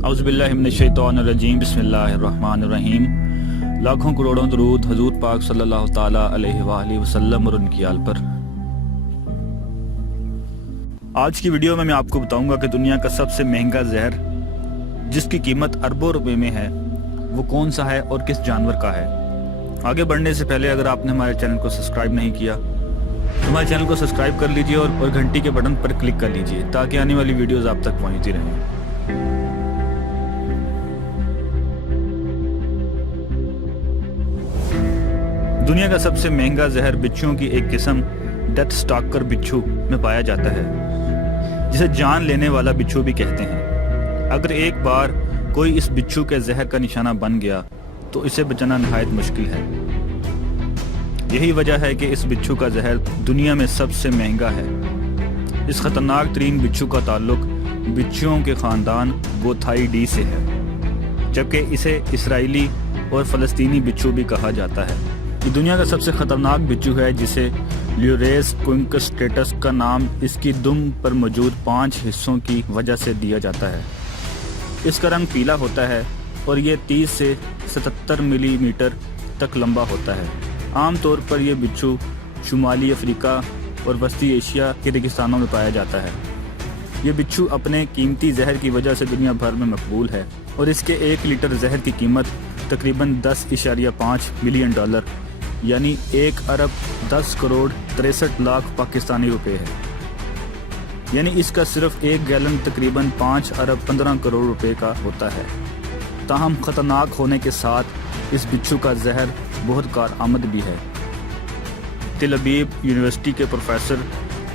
औज़ुबिल्लाहि मिनश्शैतानिर्रजीम बिस्मिल्लाहिर्रहमानिर्रहीम। लाखों करोड़ों दरूद हजूर पाक सल्लल्लाहु ताला अलैहि वसल्लम और उनकी आल पर। आज की वीडियो में मैं आपको बताऊंगा कि दुनिया का सबसे महंगा जहर जिसकी कीमत अरबों रुपए में है वो कौन सा है और किस जानवर का है। आगे बढ़ने से पहले अगर आपने हमारे चैनल को सब्सक्राइब नहीं किया तो हमारे चैनल को सब्सक्राइब कर लीजिए और घंटी के बटन पर क्लिक कर लीजिए ताकि आने वाली वीडियोस आप तक पहुंचती रहें। दुनिया का सबसे महंगा जहर बिच्छुओं की एक किस्म डेथ स्टॉकर बिच्छू में पाया जाता है, जिसे जान लेने वाला बिच्छू भी कहते हैं। अगर एक बार कोई इस बिच्छू के जहर का निशाना बन गया तो इसे बचाना नहायत मुश्किल है। यही वजह है कि इस बिच्छू का जहर दुनिया में सबसे महंगा है। इस खतरनाक तरीन बिच्छू का ताल्लुक बिच्छुओं के खानदान गोथाई से है, जबकि इसे इसराइली और फ़लस्तीनी बिच्छू भी कहा जाता है। ये दुनिया का सबसे खतरनाक बिच्छू है, जिसे ल्यूरेस क्विंकस्टेटस का नाम इसकी दुम पर मौजूद 5 हिस्सों की वजह से दिया जाता है। इसका रंग पीला होता है और ये 30 से 77 मिलीमीटर तक लंबा होता है। आमतौर पर यह बिच्छू शुमाली अफ्रीका और वस्ती एशिया के रेगिस्तानों में पाया जाता है। ये बिच्छू अपने कीमती जहर की वजह से दुनिया भर में मकबूल है और इसके 1 लीटर जहर की कीमत तकरीबन 10.5 मिलियन डॉलर यानी 1 अरब 10 करोड़ 63 लाख पाकिस्तानी रुपए है। यानी इसका सिर्फ 1 गैलन तकरीबन 5 अरब 15 करोड़ रुपए का होता है। ताहम खतरनाक होने के साथ इस बिच्छू का जहर बहुत कारआमद भी है। तेल अवीव यूनिवर्सिटी के प्रोफेसर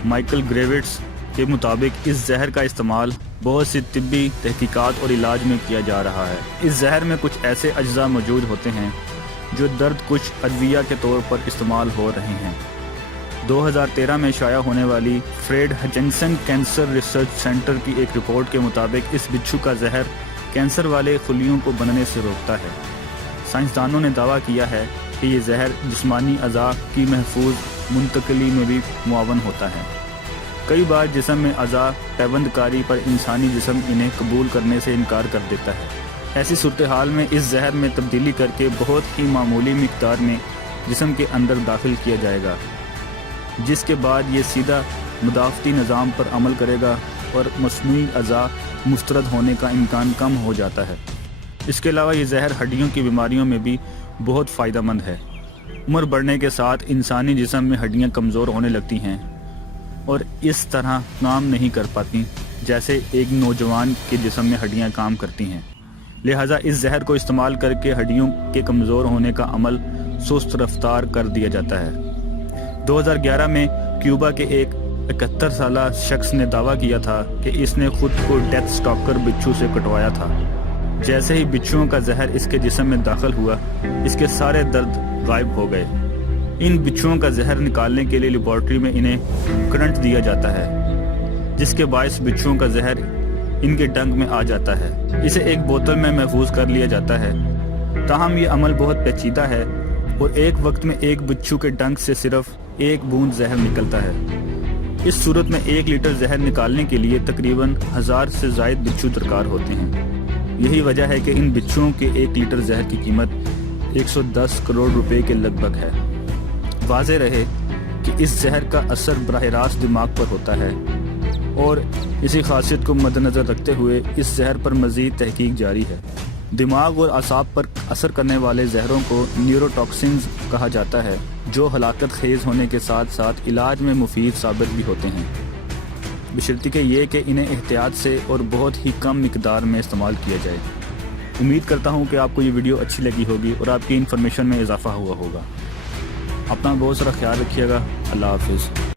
माइकल ग्रेविट्स के मुताबिक इस जहर का इस्तेमाल बहुत सी तिब्बी तहकीकात और इलाज में किया जा रहा है। इस जहर में कुछ ऐसे अज्जा मौजूद होते हैं जो दर्द कुछ अद्विया के तौर पर इस्तेमाल हो रहे हैं। 2013 में शाया होने वाली Fred Hutchinson cancer research center की एक रिपोर्ट के मुताबिक इस बिच्छू का जहर कैंसर वाले खुलियों को बनने से रोकता है। साइंसदानों ने दावा किया है कि ये जहर जिस्मानी अज़ा की महफूज मुंतकली में भी मुआवन होता है। कई बार जिस्म में अज़ा पैबंदकारी पर इंसानी जिस्म इन्हें कबूल करने से इनकार कर देता है। ऐसी सूरत हाल में इस जहर में तब्दीली करके बहुत ही मामूली मिकदार में जिस्म के अंदर दाखिल किया जाएगा, जिसके बाद ये सीधा मुदाफ़ती निज़ाम पर अमल करेगा और मस्नूई अज़ा मुस्तरद होने का इम्कान कम हो जाता है। इसके अलावा ये जहर हड्डियों की बीमारियों में भी बहुत फ़ायदेमंद है। उम्र बढ़ने के साथ इंसानी जिस्म में हड्डियाँ कमज़ोर होने लगती हैं और इस तरह काम नहीं कर पाती जैसे एक नौजवान के जिस्म में हड्डियाँ काम करती हैं। लिहाजा इस जहर को इस्तेमाल करके हड्डियों के कमज़ोर होने का अमल सुस्त रफ्तार कर दिया जाता है। 2011 में क्यूबा के एक 71 साला शख्स ने दावा किया था कि इसने खुद को डेथ स्टॉकर बिच्छू से कटवाया था। जैसे ही बिच्छुओं का जहर इसके जिस्म में दाखिल हुआ, इसके सारे दर्द गायब हो गए। इन बिच्छुओं का जहर निकालने के लिए लेबॉर्ट्री में इन्हें करंट दिया जाता है, जिसके बायस बिच्छुओं का जहर इनके डंक में आ जाता है। इसे एक बोतल में महफूज कर लिया जाता है। ताहम ये अमल बहुत पेचीदा है और एक वक्त में एक बिच्छू के डंक से सिर्फ 1 बूंद जहर निकलता है। इस सूरत में 1 लीटर जहर निकालने के लिए तकरीबन 1000 से ज़ायद बिच्छू दरकार होते हैं। यही वजह है कि इन बिच्छुओं के 1 लीटर जहर की कीमत 110 करोड़ रुपए के लगभग है। वाज़ेह रहे कि इस जहर का असर बराह रास्त दिमाग पर होता है और इसी खासियत को मद्देनज़र रखते हुए इस जहर पर मज़ीद तहकीक जारी है। दिमाग और असाब पर असर करने वाले जहरों को न्यूरोटॉक्सिन्स कहा जाता है, जो हलाकत खेज़ होने के साथ साथ इलाज में मुफीद साबित भी होते हैं, बशर्ते ये कि इन्हें एहतियात से और बहुत ही कम मिकदार में इस्तेमाल किया जाए। उम्मीद करता हूँ कि आपको ये वीडियो अच्छी लगी होगी और आपकी इन्फॉर्मेशन में इजाफ़ा हुआ होगा। अपना बहुत सारा ख्याल रखिएगा। अल्लाह हाफिज़।